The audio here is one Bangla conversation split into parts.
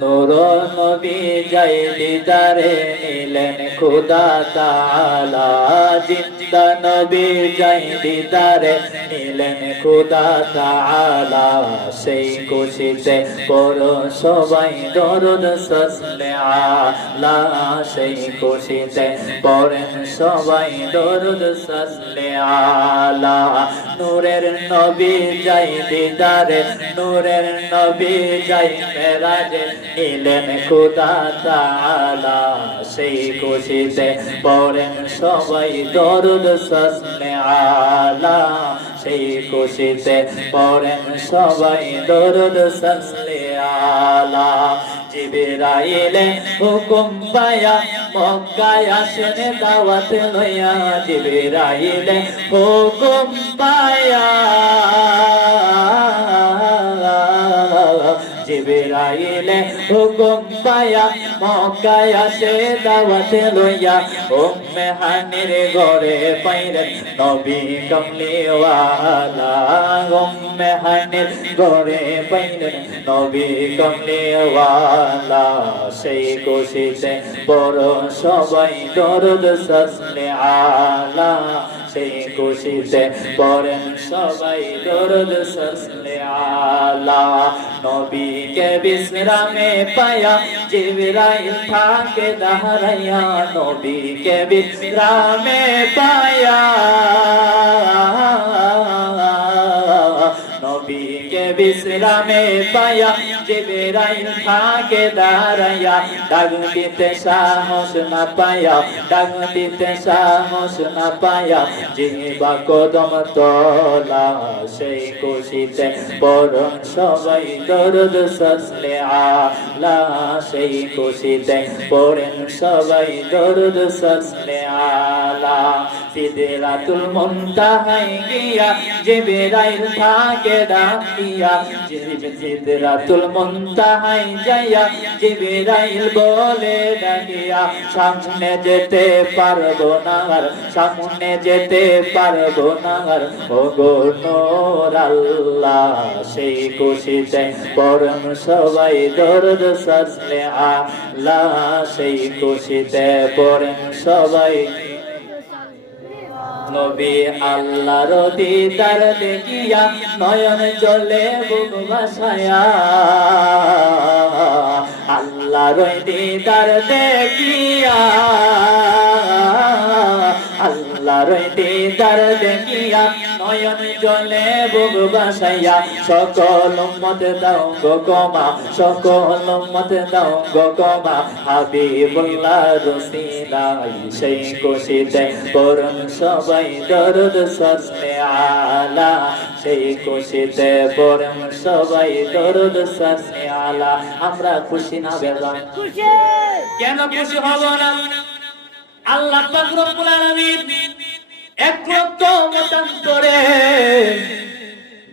নূর নবী যাই দিদারে নিলেন খুদা তাআলা জিন্দা নবী যাই দিদারে নিলেন খুদা তাআলা সেই খুশিতে পড়ো সবাই দরুদ সাল্লে আলা সেই খুশিতে পড়েন সবাই দরুদ সাল্লে আলা নূরের নবী যাই দিদারে নূরের নবী যাই মেরাজে নিলেন খুদা তাআলা সেই খুশিতে পড়েন সবাই দরুদ সাল্লে আলা সেই খুশিতে পড়েন সবাই দরুদ সাল্লে আলা জিবরাইলে হুকুম পায়া মক্কায় আসেন দাওয়াত লইয়া জিবরাইলে হুকুম পায়া জিবরাইলে হুকুম পায়া মক্কায় আসে দাওয়াত লইয়া উম্মে হানির ঘরে পাইলেন নবী কমলিওয়ালা উম্মে হানির ঘরে পাইলেন নবী কমলিওয়ালা সেই খুশিতে বড় সবাই দরুদ সাল্লে আলা সেই খুশিতে পড়েন সবাই দরুদ সাল্লে আলা নবীকে বিশ্রামে পায়া জিবরাইল থাকে দাঁড়াইয়া নবীকে বিশ্রামে পায়া নবীকে বিশ্রামে পায়া জিবরাইল থাকে দাঁড়াইয়া ডাক দিতে সাহস না পায়া ডাক দিতে সাহস না পায়া জিবা কদম তোলা সেই খুশিতে পড়ন সবাই দরুদ সাল্লে আলা সেই খুশিতে পড়েন সবাই দরুদ সাল্লে আলা সিদরাতুল মুনতাহায় গিয়া জিবরাইল থাকে ডাক দিয়া সিদরাতুল মুনতাহায় যাইয়া জিবরাইল বলে ডাকিয়া সামনে যেতে পারবো না আর সামনে যেতে পারবো না আর ওগো নূর আল্লাহ সেই খুশিতে পড়ন সবাই দরুদ সাল্লে আলা সেই খুশিতে পড়েন সবাই নবী আল্লাহর দিদার দেখিয়া নয়ন জলে বুক ভাসায়া আল্লাহর দিদার দেখিয়া আল্লাহর দিদার দেখিয়া নয়ন জলে বুক ভাসাইয়া সকল উম্মত দাও গো ক্ষমা সকল উম্মত দাও গো ক্ষমা হাবিবুল্লাহ রসিলাই সেই খুশিতে পড়ন সবাই দরুদ সাল্লে আলা সেই খুশিতে পড়ন সবাই দরুদ সাল্লে আলা আমরা খুশি না বেজান খুশি কেন খুশি হব না আল্লাহ পাক রব্বুল আলামিন 1,00,000 মতান্তরে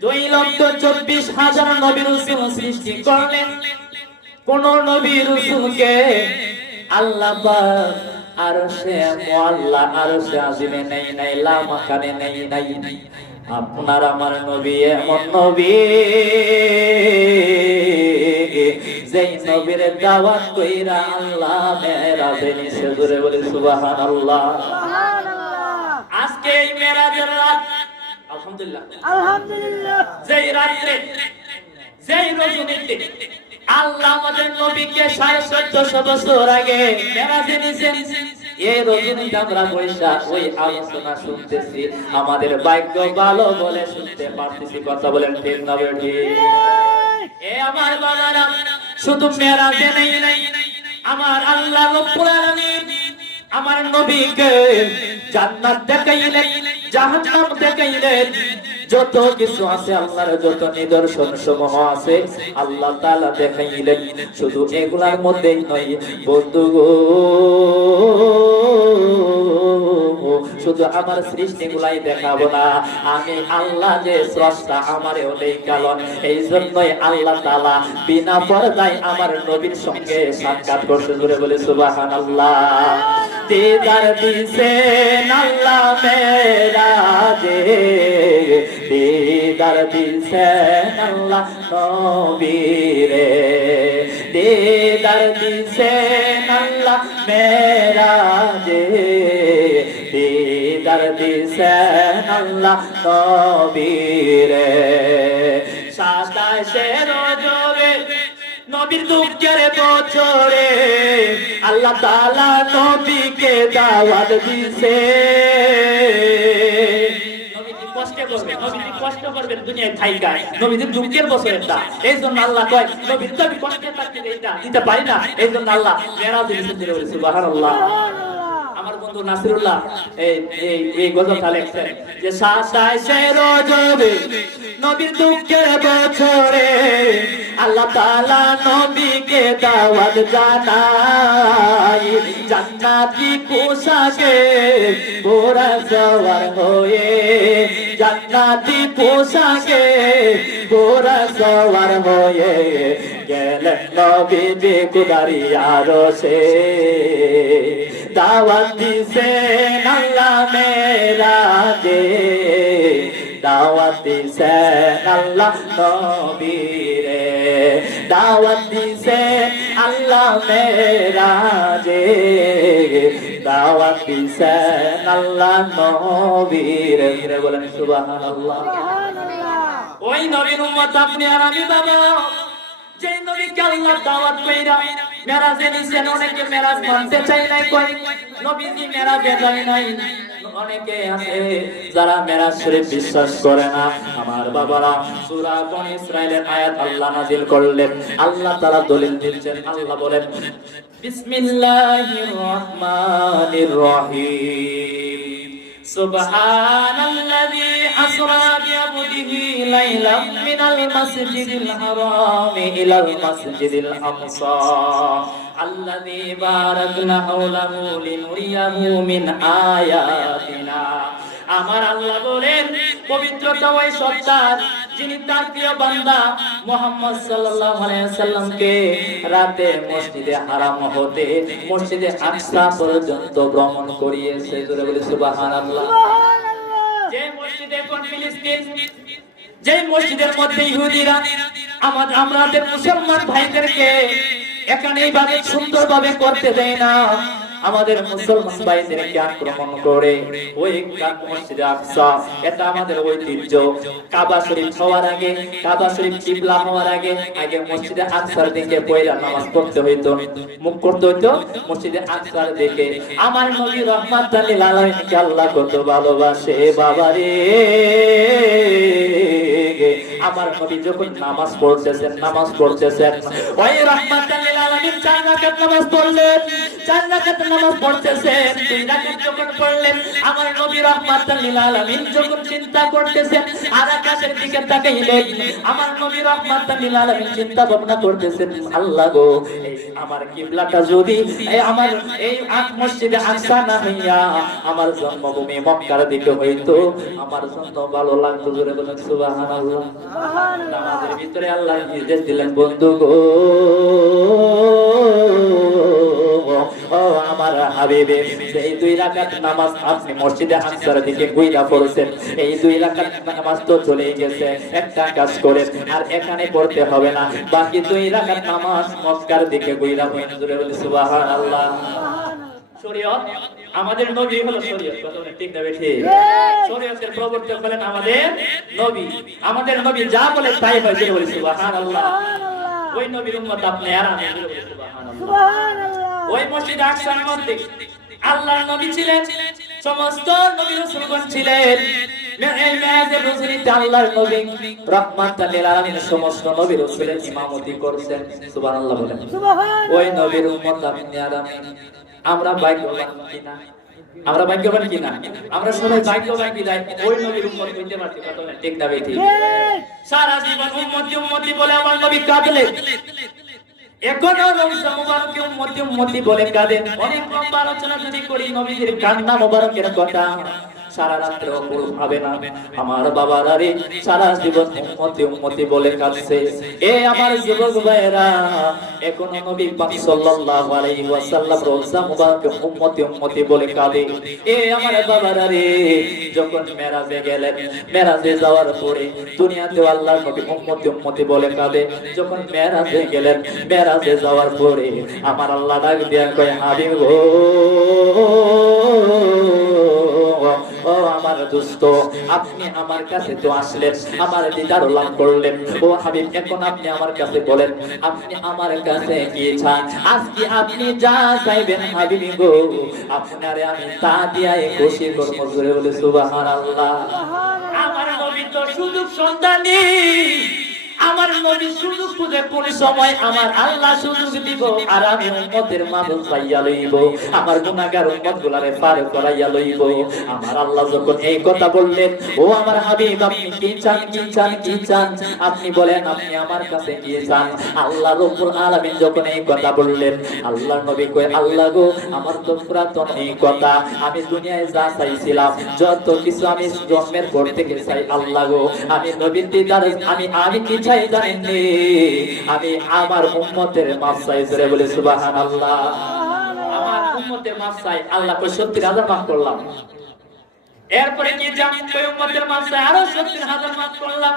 2,24,000 নবী রাসূল সৃষ্টি করলেন কোন নবী রাসূলকে আল্লাহ পাক আরশে মুআল্লা আরশে আজিমে নেই নাই লা মাকানে নেই নাই আপনার আমার নবী এমন নবী যেই নবীর দাওয়াত কইরা আল্লাহ মেরাজে নিছে জোরে বলে সুবহানাল্লাহ সুবহানাল্লাহ আজকে এই মেরাজের রাত আলহামদুলিল্লাহ আলহামদুলিল্লাহ যেই রাতে যেই রজনীতে আল্লাহ আমাদের নবীকে 1450 বছর আগে মেরাজে নিছেন এই রজনীতে আমরা বৈশা ওই আলোচনা শুনতেছি আমাদের ভাগ্য ভালো বলে শুনতে পারতেছি কথা বলেন ঠিক না বেটি এ আমার বাবারা শুধু মেরাজে নাই আমার আল্লাহ রব্বুল আলামিন আমার নবীকে জান্নাত দেখাইলেন জাহান্নাম দেখাইলেন যত কিছু আছে আল্লাহর যত নিদর্শন সমূহ আছে আল্লাহ তাআলা দেখাইলেন শুধু এগুলার মধ্যেই নয় বন্ধু গো শুধু আমার সৃষ্টিগুলাই দেখাবো না আমি আল্লাহ যে স্রষ্টা আমারও নেই কারণ এই জন্যই আল্লাহ তাআলা বিনা পর্দায় আমার নবীর সঙ্গে সাক্ষাৎ করতে জুড়ে বলে সুবহানাল্লাহ দিদার দিছেন আল্লাহ মেরাজে দিদার দিছেন আল্লাহ নবীরে দিদার দিছেন আল্লাহ মেরাজে, দিদার দিছেন আল্লাহ নবীরে। 27 রজবে নবীর দুঃখের বছরে আল্লাহ তাআলা নবীকে দাওয়াত দিছে। কষ্ট করবেন দুনিয়ায় থাইকা, নবীদের দুঃখের বছরটা, এই জন্য আল্লাহ কয় নবীর তো আমি কষ্টে থাকতে দিতে পারি না, এই জন্য আল্লাহ মেরাজ দিতে বলেছে। সুবহানাল্লাহ। আমার বন্ধু নাসিরুল্লাহ এই গজলটা লিখছেন যে 27 রজবে নবীর দুঃখের বছরে আল্লাহ তাআলা নবীকে দাওয়াত জানাই, জান্নাতি পোশাকে ঘোড়া সওয়ার হয়ে, জান্নাতি পোশাকে ঘোড়া সওয়ার হয়ে গেলেন নবীজি কুদারি আরশে, দাওয়াত দিছেন আল্লাহ মেরাজে, দাওয়াত দিছেন আল্লাহ নবীরে, দাওয়াত দিছেন আল্লাহ মেরাজে, দাওয়াত দিছেন আল্লাহ নবীরে। বলেন সুবহানাল্লাহ। ওই নবীর উম্মত আপনি আর আমি বাবা, যে নবীকে আল্লাহ দাওয়াত কইরা মেরাজে নিছেন, অনেকে মেরাজ মানতে চাই নাই, কই নবীজি মেরাজে যায় নাই। অনেকে আছে যারা মেরাজ শরীফ বিশ্বাস করে না। আমার বাবারা, সূরা বনী ইসরাইলের আয়াত আল্লাহ নাযিল করলেন, আল্লাহ তাআলা দলিল দিচ্ছেন। আল্লাহ বলেন বিসমিল্লাহির রহমানির রহিম, সুবহানাল্লাযী আসরা বিআবদিহি লাইলাম মিনাল মাসজিদিল হারামি ইলাল মাসজিদিল আকসা আল্লাযী বারাকনা হাওলাহু লিনুরিয়াহু মিন আয়াতিনা। আমার আল্লাহ বলেন পবিত্রতা ওই সত্তার যিনি তার প্রিয় বান্দা মুহাম্মদ সাল্লাল্লাহু আলাইহি ওয়াসাল্লামকে রাতে মসজিদে হারাম হতে মসজিদে আকসা পর্যন্ত ভ্রমণ করিয়েছে। জোরে বলি সুবহানাল্লাহ। যে মসজিদে কোন ফিলিস্তিন, যে মসজিদের মধ্যে ইহুদিরা আমাদের মুসলমান ভাইদেরকে এখানে ইবাদত সুন্দরভাবে করতে দেয় না, আমাদের মুসলমান ভাইদেরকে আক্রমণ করে ওই মসজিদে আকসা, এটা আমাদের ঐতিহ্য। কাবা শরীফ হওয়ার আগে, কাবা শরীফ কিবলা হওয়ার আগে আগে মসজিদে আকসার দিকে পয়লা নামাজ পড়তে হইতো, মুখ করতে হইতো মসজিদে আকসার দিকে। আমার নবী রাহমাতুল লিল আলামিনকে আল্লাহ কত ভালোবাসে বাবারে। আমার নবী যখন নামাজ পড়তেছেন ওই রাহমাতুল লিল আলামিন 4 রাকাত নামাজ পড়লেন, 4 রাকাত নামাজ পড়তেছেন, 2 রাকাত যখন পড়লেন আমার নবী রাহমাতুল লিল আলামিন যখন চিন্তা করতেছেন আর আকাশের দিকে তাকাইলেন, আমার নবী রাহমাতুল লিল আলামিন চিন্তা ভাবনা করতেছেন, আল্লাহ গো আমার কিবলাটা যদি আমার এই মসজিদে আকসা না হইয়া আমার জন্মভূমি মক্কার দিকে হইতো আমার জন্য ভালো লাগতো। জোরে বলেন সুবহানাল্লাহ। নামাজের ভিতরে আল্লাহ নির্দেশ দিলেন, বন্ধু গো ও আমার হাবিবে, এই 2 রাকাত নামাজ আপনি মসজিদে আকসার দিকে গুইরা পড়েছেন, এই 2 রাকাত নামাজ তো চলে গেছে, একটা কাজ করেন আর এখানে পড়তে হবে না, বাকি 2 রাকাত নামাজ মক্কার দিকে গুইরা পড়েন। জোরে বলি সুবহানাল্লাহ। শরীয়ত, আমাদের নবী হলো শরীয়ত, কথা বলেন ঠিক না বেঠিক? শরীয়তের প্রবর্তক হলেন আমাদের নবী, আমাদের নবী যা বলে তাই হয়। জোরে বলি সুবহানাল্লাহ। ওই নবীর উম্মত আপনি আর আমি। জোরে বলি সুবহানাল্লাহ। ওই মসজিদ আকসার মধ্যে আল্লাহর নবী ছিলেন, সমস্ত নবী রাসূলগণ ছিলেন। এই মেরাজের রজনীতে আল্লাহর নবী রাহমাতুল লিল আলামিন সমস্ত নবী রাসূলের ইমামতি করেছেন। সুবহানাল্লাহ বলেন। ওই নবীর উম্মত আপনি আর আমি। আমরা ভাগ্যবান কিনা? আমরা ভাগ্যবান কিনা? আমরা সবাই ভাগ্যবান বিদায় ওই নবীর উম্মত হইতে পারছি, কথা বলেন ঠিক না বেঠিক? সারা জীবন উম্মতি বলে আমার নবী কাঁদলেন, এখনো রমজান মুবারকে উম্মতি বলে কাঁদেন। অনেক লম্বা আলোচনা যদি করি নবীর কান্না মুবারকের কথা, সারা রাত্রে ঘুম হবে না। আমার বাবারা রে সারা জীবন উম্মতি উম্মতি বলে কাঁদছে। এ আমার যুবক ভাইরা, এখনো নবী পাক সাল্লাল্লাহু আলাইহি ওয়াসাল্লাম রওজা মুবারকে উম্মতি উম্মতি বলে কাঁদে। এ আমার বাবারা রে, যখন মেরাজে গেলেন, মেরাজে যাওয়ার পরে দুনিয়াতে আল্লাহর নবী উম্মতি উম্মতি বলে কাঁদে। যখন মেরাজে গেলেন, মেরাজে যাওয়ার পরে আমার আল্লাহ ডাক দিয়া কয়, হাবিব গো, ও আমার দোস্ত, আপনি আমার কাছে তো আসলেন, আমার দিদার লাভ করলেন। ও হাবিব, এখন আপনি আমার কাছে বলেন, আপনি আমার কাছে কি চান? আজকে আপনি যা চাইবেন হাবিব গো, আপনারে আমি তা দিয়াই খুশি করব। জোরে বলে সুবহানাল্লাহ। আমার নবী তো সুযোগ সন্ধানী, আমার নবী সুযোগ খুঁজে কোন সময় আমার আল্লাহ সুযোগ দিব, আর আমি উম্মতের মানুষ পাইয়া লইব, আমার গুনাহগার উম্মতগুলারে পার করাইয়া লইব। আমার আল্লাহ যখন এই কথা বললেন, ও আমার হাবিব, আপনি কি চান, কি চান, কি চান? আপনি বলেন, আপনি আমার কাছে কি চান? আল্লাহ রাব্বুল আলামিন যখন এই কথা বললেন, আল্লাহর নবী কয়, আল্লাহ গো, আমার তো পুরাতন এই কথা, আমি দুনিয়ায় যা চাইছিলাম, যত কিছু আমি জন্মের পর থেকে চাই, আল্লাহ গো, আমি নবীর দিদার, আমি কি চাই জানেননি? আমি আমার উম্মতের মাফ চাই। জোরে বলে সুবহানাল্লাহ। আমার উম্মতের মাফ চাই। আল্লাহ কই 70,000 মাফ করলাম। এরপরে কি জানেন? কই উম্মতের মাফ চাই, আরো 70,000 মাফ করলাম।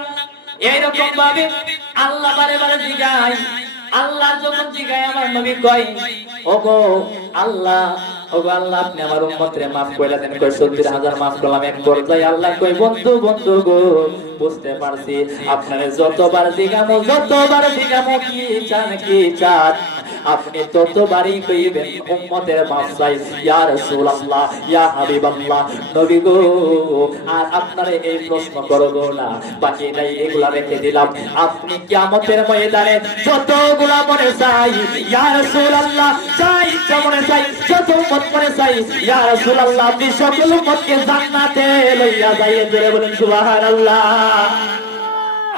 এইরকম ভাবে আল্লাহ বারে বারে জিগায়। আল্লাহ যখন জিগায়, আমার নবী কয়, ওগো আল্লাহ, ওগো আল্লাহ, আপনি আমার উম্মতরে মাফ কইরা দেন। কই 70,000 মাফ করলাম। এক পর্যায়ে আল্লাহ কই, বন্ধু বন্ধু গো, বুঝতে পারছি আপনারে যতবার জিগামো কি চান, কি চান, আপনি ততবারই কইবেন উম্মতের মাফ চাই। ইয়া রাসূলুল্লাহ, ইয়া হাবিবাল্লাহ, নবী গো, আর আপনারে এই প্রশ্ন করব না, বাকি নাই, এগুলা রেখে দিলাম। আপনি কিয়ামতের ময়দানে যতগুলা মনে চাই, ইয়া রাসূলুল্লাহ, চাই মনে চাই, যত উম্মত মনে চাই, ইয়া রাসূলুল্লাহ, আপনি সকল উম্মতকে জান্নাতে লইয়া যাইয়ে। জোরে বলেন সুবহানাল্লাহ।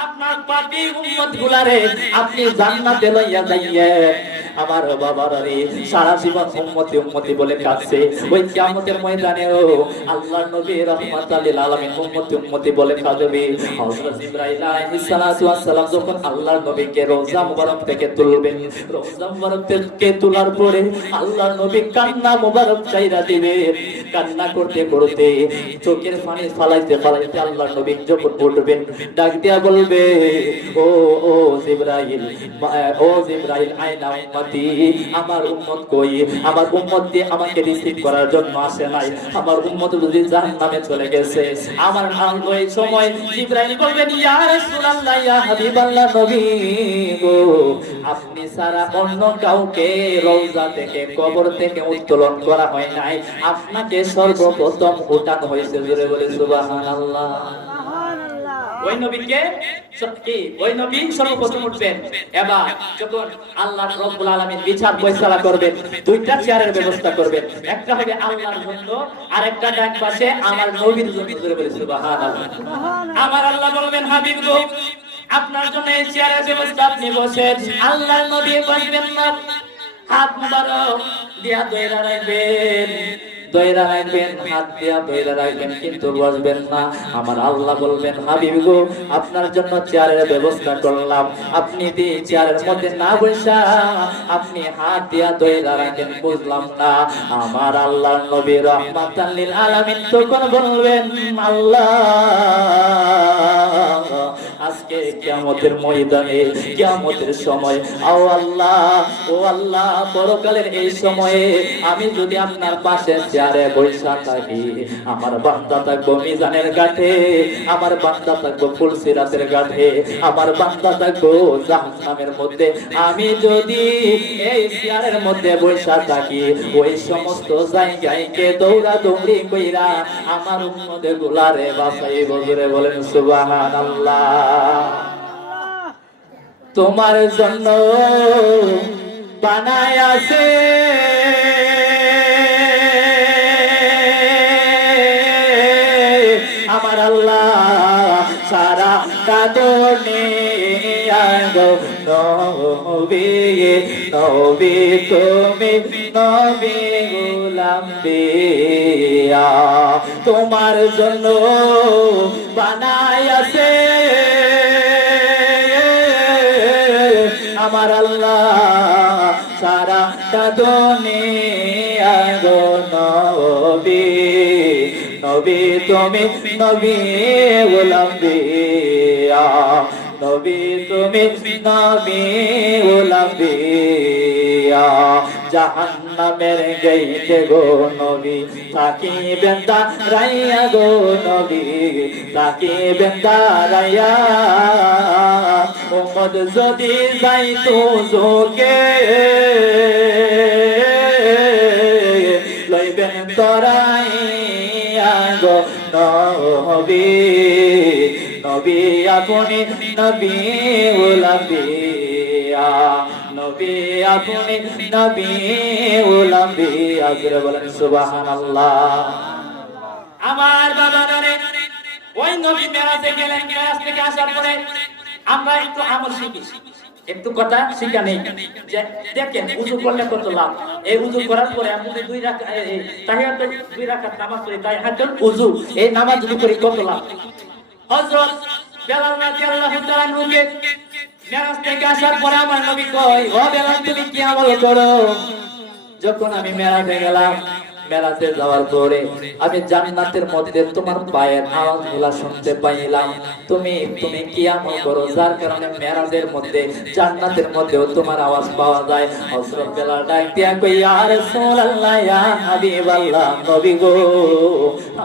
আপনার পাপী উম্মত গুলারে আপনি জান্নাতে লইয়া যাইয়ে। আমার বাবারা রে, সারা জীবন উম্মতি উম্মতি বলে কাঁদছে। ওই কিয়ামতের ময়দানেও আল্লাহর নবী রাহমাতাল লিল আলামিন উম্মতি উম্মতি বলে কাঁদবে। হযরত জিবরাইল আলাইহিস সালাতু ওয়াস সালাম যখন আল্লাহর নবীকে রওজা মুবারক থেকে তুলবেন, রওজা মুবারক থেকে তোলার পরে আল্লাহর নবী কান্না মুবারক চাইরা দিবে। কান্না করতে করতে, চোখের পানি ফালাইতে ফালাইতে আল্লাহর নবী যখন উঠবেন, ডাক দিয়া বলবে, ও ও জিবরাইল, ও জিবরাইল, আয়না উম্মতি, আমার উম্মত কই? আমার উম্মত দিয়ে আমাকে রিসিভ করার জন্য আসে নাই, আমার উম্মত যদি জাহান্নামে চলে গেছে। আমার ওই সময় জিবরাইল বলবেন, ইয়া রাসূলুল্লাহ, ইয়া হাবিবাল্লাহ, নবী গো, আপনি ছাড়া অন্য কাউকে রওজা থেকে, কবর থেকে উত্তোলন করা হয় নাই, আপনাকে সর্বপ্রথম উঠানো হয়েছে। জোরে বলে সুবহানাল্লাহ। ওই নবীকে সত্যি, ওই নবী সর্বপ্রথম উঠবেন। এবার যখন আল্লাহ রাব্বুল আলামিন বিচার ফয়সালা করবেন, দুইটা চেয়ারের ব্যবস্থা করবেন, একটা হবে আল্লাহর জন্য, আর একটা ডান পাশে আমার নবীর জন্য। জোরে বলে সুবহানাল্লাহ। আমার আল্লাহ বলবেন, হাবিব গো, আপনার জন্য এই চেয়ারের ব্যবস্থা, আপনি বসেন। আল্লাহর নবী বসবেন না, হাত মুবারক দিয়া দইরা রাখবেন, দইরা রাখবেন, হাত দিয়া দইরা রাখবেন, কিন্তু বসবেন না। আমার আল্লাহ বলবেন, হাবিব গো, আপনার জন্য চেয়ারের ব্যবস্থা করলাম, আপনি দি চেয়ারের মধ্যে না বসা আপনি হাত দিয়া দইরা রাখেন, বুঝলাম না। আমার আল্লাহর নবী রাহমাতাল লিল আলামিন তখন বলবেন, আল্লাহ, আজকে কিয়ামতের ময়দানে, কিয়ামতের সময়, ও আল্লাহ, ও আল্লাহ, পরকালের এই সময়ে আমি যদি আপনার পাশে চেয়ারে বসা থাকি, আমার বান্দা থাকবো মিজানের ঘাটে, আমার বান্দা থাকবো ফুলসিরাতের ঘাটে, আমার বান্দা থাকবো জাহান্নামের মধ্যে। আমি যদি এই চেয়ারের মধ্যে বসা থাকি, ওই সমস্ত জায়গায় কে দৌড়া দৌড়ি কইরা আমার উম্মতের গুলারে বাঁচাইব। জোরে বলেন সুবহানাল্লাহ। তোমার জন্য বানায় আছে আমার আল্লাহ সারা কাঁদনে নবী নবী তুমি নবী গোলাম দিয়া তোমার জন্য বানাইয়াছে আমার আল্লাহ সারা দুনিয়া গো নবী নবী তুমি নবী গোলাম দিয়া নবী তুমি নবী গোলাম দিয়া জাহান্নামের গইতে গো নবী থাকিবেন দাঁড়াইয়া গো নবী থাকিবেন দাঁড়াইয়া উম্মত যদি যাইতো যোগে লইবেন তরাইয়া গো নবী নবী আপনি নবী গোলাম দিয়া নবী আপনি নবী গোলাম দিয়া জোরে বলেন সুবহানাল্লাহ। আমার বাবা জানে ওই নবী মেরাজে গেলেন, মেরাজ থেকে আসার পরে আমরা একটু আমল শিখি, একটু কথা শিখা নেই যে দেখেন উযু করলে কত লাভ। এই উযু করার পরে আমি যদি দুই রাকাত তাহিয়াতুল দুই রাকাত নামাজ পড়ি তাহিয়াতুল উযু এই নামাজ যদি করি কত লাভ। হযরত বেলাল রাদিয়াল্লাহু তাআলা নুকে মেরাজ থেকে আসার পরে আমার নবী কয় ও বেলাল তুমি কি আমল করো? যখন আমি মেরাজে গেলাম, মেরাজে যাওয়ার পরে আমি জান্নাতের মধ্যে তোমার পায়ের আওয়াজগুলো শুনতে পাইলাম। তুমি কি আমল করো যার কারণে মেরাজের মধ্যে জান্নাতের মধ্যেও তোমার আওয়াজ পাওয়া যায়? হযরত বেলাল ডাক দিয়া কই ইয়া রাসূলুল্লাহ ইয়া হাবিবাল্লাহ নবী গো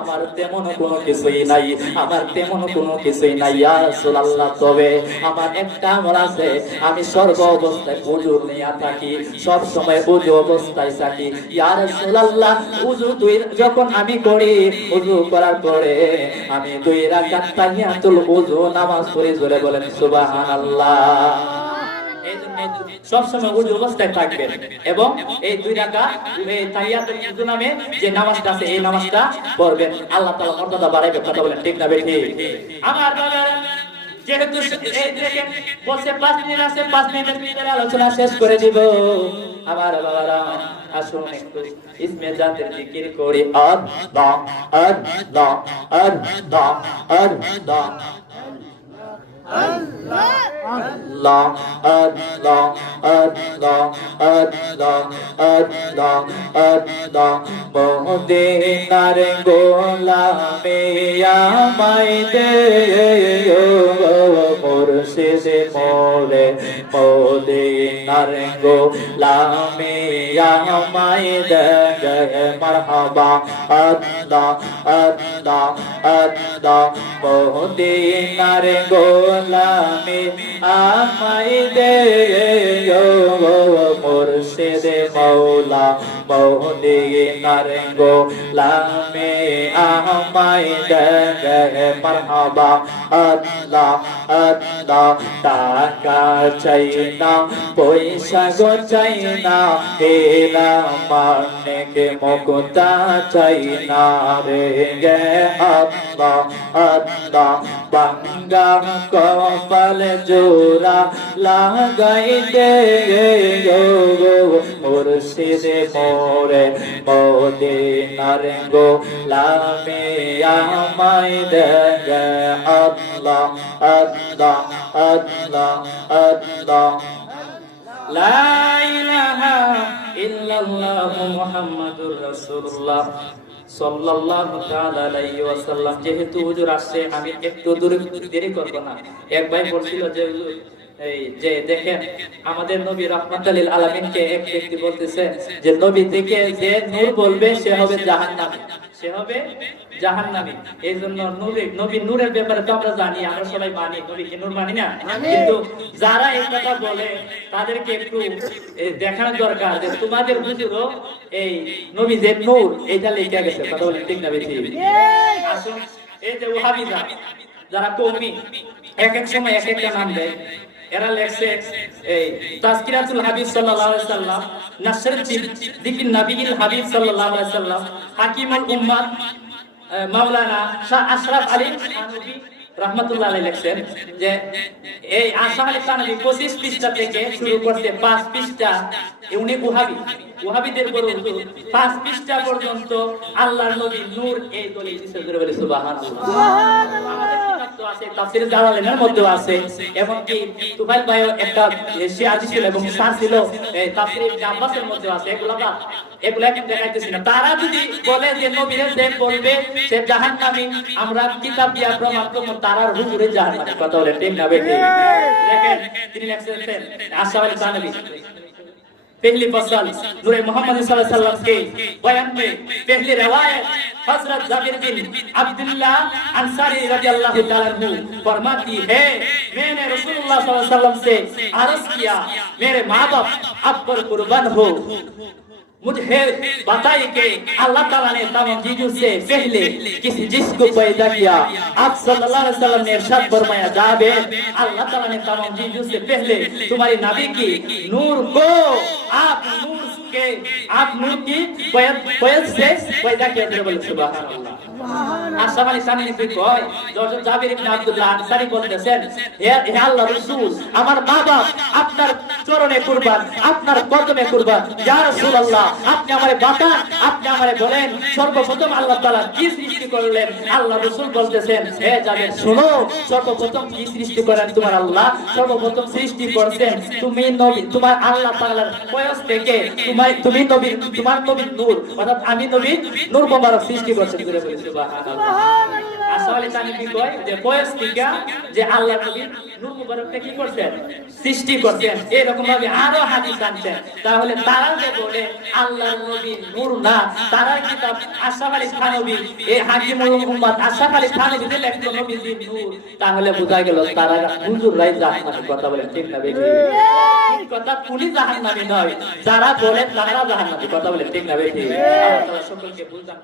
আমার তেমন কোনো কিছুই নাই, আমার তেমন কোনো কিছুই নাই ইয়া রাসূলুল্লাহ, তবে আমার একটা আমল আছে, আমি সর্ব অবস্থায় ওযু নিয়ে থাকি, সব সময় ওযু অবস্থায় থাকি ইয়া রাসূলুল্লাহ। উযু যখন আমি করি উযু করার পরে আমি 2 রাকাত তাহিয়াতুল উযু নামাজ পড়ি জোরে বলেন সুবহানাল্লাহ। এইজন্য সব সময় উযু অবস্থায় থাকবেন এবং এই 2 রাকাত এই তাহিয়াতুল উযু নামে যে নামাজটা আছে এই নামাজটা পড়বেন, আল্লাহ তাআলা মর্যাদা বাড়াবে। কথা বলেন ঠিক না বেঠিক? আমার বাবা যেহেতু এই দেখেন বলছে 5 মিনিট আছে, 5 মিনিটের ভিতরে আলোচনা শেষ করে দিব। আমার বাবারা আসুন একটু ইসমে জাতের জিকির করি। আল্লাহ আল্লাহ আল্লাহ আল্লাহ আল্লাহ আল্লাহ আল্লাহ আল্লাহ আল্লাহ আল্লাহ আল্লাহ মদিনার গোলামে আমায় দে মুর্শিদে মোরে মদিনার গোলামে আমায় দে মারহাবা আল্লাহ আল্লাহ আল্লাহ মদিনার গোলামে আমায় দে মুর্শিদে মৌলা মদিনার গোলামে আমায় দে মারহাবা আল্লাহ আল্লাহ। টাকা চাই না পয়সা গো চাই না হেরা মানেকে মুক্তা চাই না রে গে আল্লাহ আল্লাহ। বাঙ্গা কপাল জোড়া লাগাই দে মুর্শিদে মোরে মদিনার গোলামে আমায় দে আল্লাহ আল্লাহ আল্লাহ আল্লাহ। লা ইলাহা ইল্লাল্লাহ মুহাম্মাদুর রাসূলুল্লাহ সাল্লাল্লাহু তাআলা আলাইহি ওয়াসাল্লাম। যেহেতু হুজুর আসছে আমি একটু দেরি করব না। এক ভাই বলছিল যে এই যে দেখেন আমাদের নবী রাহমাতুল লিল আলামিনকে এক ব্যক্তি বলতেছে যে নবী দেখে যে নূর বলবে সে হবে জাহান্নামী, সে হবে জাহান্নামী। এইজন্য নবী নূরের ব্যাপারে তো আমরা জানি, আমরা সবাই মানি, নবী কি নূর মানি না? কিন্তু যারা এই কথা বলে তাদেরকে একটু দেখানো দরকার যে তোমাদের হুজুরও এই নবী যে নূর এটা লেখা গেছে। কথা বলেন ঠিক না বেশি? আসুন এই যে ওহাবিরা যারা কওমি এক এক সময় এক একটা নাম দেয়, এরা লেখছে এই তাজকিরাতুল হাবিব সাল্লাল্লাহু আলাইহি সাল্লাম, নাসরুদ্দিন যিকির নবীল হাবিব সাল্লাল্লাহু আলাইহি সাল্লাম, হাকিমুল উম্মাহ মাওলানা শাহ আশরাফ আলী থানভী, রাহমাতুল্লাহ আলাইহি লিখছেন যে এই আশরাফ আলী থানভী 25 পৃষ্ঠা থেকে শুরু করতে 5 পৃষ্ঠা, উনি ওয়াহাবিদের বড় হুজুর, 5 পৃষ্ঠা পর্যন্ত আল্লাহর নবী নূর এই দলিল দিতে জোরে বলে সুবহানাল্লাহ। আমাদের কিতাব তো আছে, তাফসীর জালালাইনের মধ্যে আছে, এমনকি তুফাইল ভাই একটা শিয়াজি ছিল এবং শাহ ছিল এই তাফসীর ইবনে আব্বাসের মধ্যে আছে। এগুলা এখন দেখাইতেছি না। তারা যদি বলে যে নবীর যে বলবে সে জাহান্নামী, আমরা কিতাব দিয়া প্রমাণ করব তারার হুজুরে জাহান্নামী। কথা বলে ঠিক না বেঠিক? দেখেন তিনি লিখছেন আশরাফ আলী থানভী पहली फसल नूरे मोहम्मद सल्लल्लाहु अलैहि वसल्लम के बयान में पहली रिवायत हजरत जाबिर बिन अब्दुल्लाह अंसारी रज़ियल्लाहु ताला अन्हु फरमाती है, मैंने रसूलुल्लाह सल्लल्लाहु अलैहि वसल्लम से अर्ज किया, मेरे माँ बाप आप पर कुर्बान हो, मुझे बताइए कि अल्लाह ताला ने तमाम चीजों से पहले किस जिसको पैदा किया? आप सल्लल्लाहु अलैहि वसल्लम ने इरशाद फरमाया, जाबिर अल्लाह ताला ने तमाम चीजों से पहले तुम्हारी नबी की नूर को आप नूर की पैद से पैदा किया। बोले सुबहानाल्लाह। আশরাফ আলী থানভী কয়, যখন জাবির ইবনে আব্দুল্লাহ আনসারী বলতেছেন, হে আল্লাহর রাসূল, আমার মা-বাপ আপনার চরণে কুরবান, আপনার কদমে কুরবান, ইয়া রাসূলুল্লাহ আপনি আমারে বাতান, আপনি আমারে বলেন সর্বপ্রথম আল্লাহ তাআলা কি সৃষ্টি করলেন? আল্লাহ রাসূল বলতেছেন, হে জাবির শুনো, সর্বপ্রথম কি সৃষ্টি করেন তোমার আল্লাহ? সর্বপ্রথম সৃষ্টি করেছেন তুমি নবী, তোমার আল্লাহ তাআলার পয়স থেকে তুমি নবী, তোমার নবীর নূর, অর্থাৎ আমি নবীর নূর মোবারক সৃষ্টি করেছেন। করে বলেছে সুবহানাল্লাহ। আশরাফ আলী থানভী কয় যে পয়স থেকে যে আল্লাহ নবীর নূর মোবারকটা কি করছেন? সৃষ্টি করছেন। এরকম ভাবে আরো হাদিস আনছেন। তাহলে তারা যে বলে আল্লাহর নবী নূর না, তারা কিতাব আশরাফ আলী থানভী এই হাকিমুল উম্মাত আশরাফ আলী থানভী যে লেখলো নবীজি নূর, তাহলে বোঝা গেল তারা হুজুররাই জাহান্নামী। কথা বলেন ঠিক না বেঠিক? কথা কোনি জাহান্নামী নয়, যারা বলেন তারা জাহান্নামী। কথা বলেন ঠিক না বেঠিক? আল্লাহ তাআলা সকলকে বুঝান।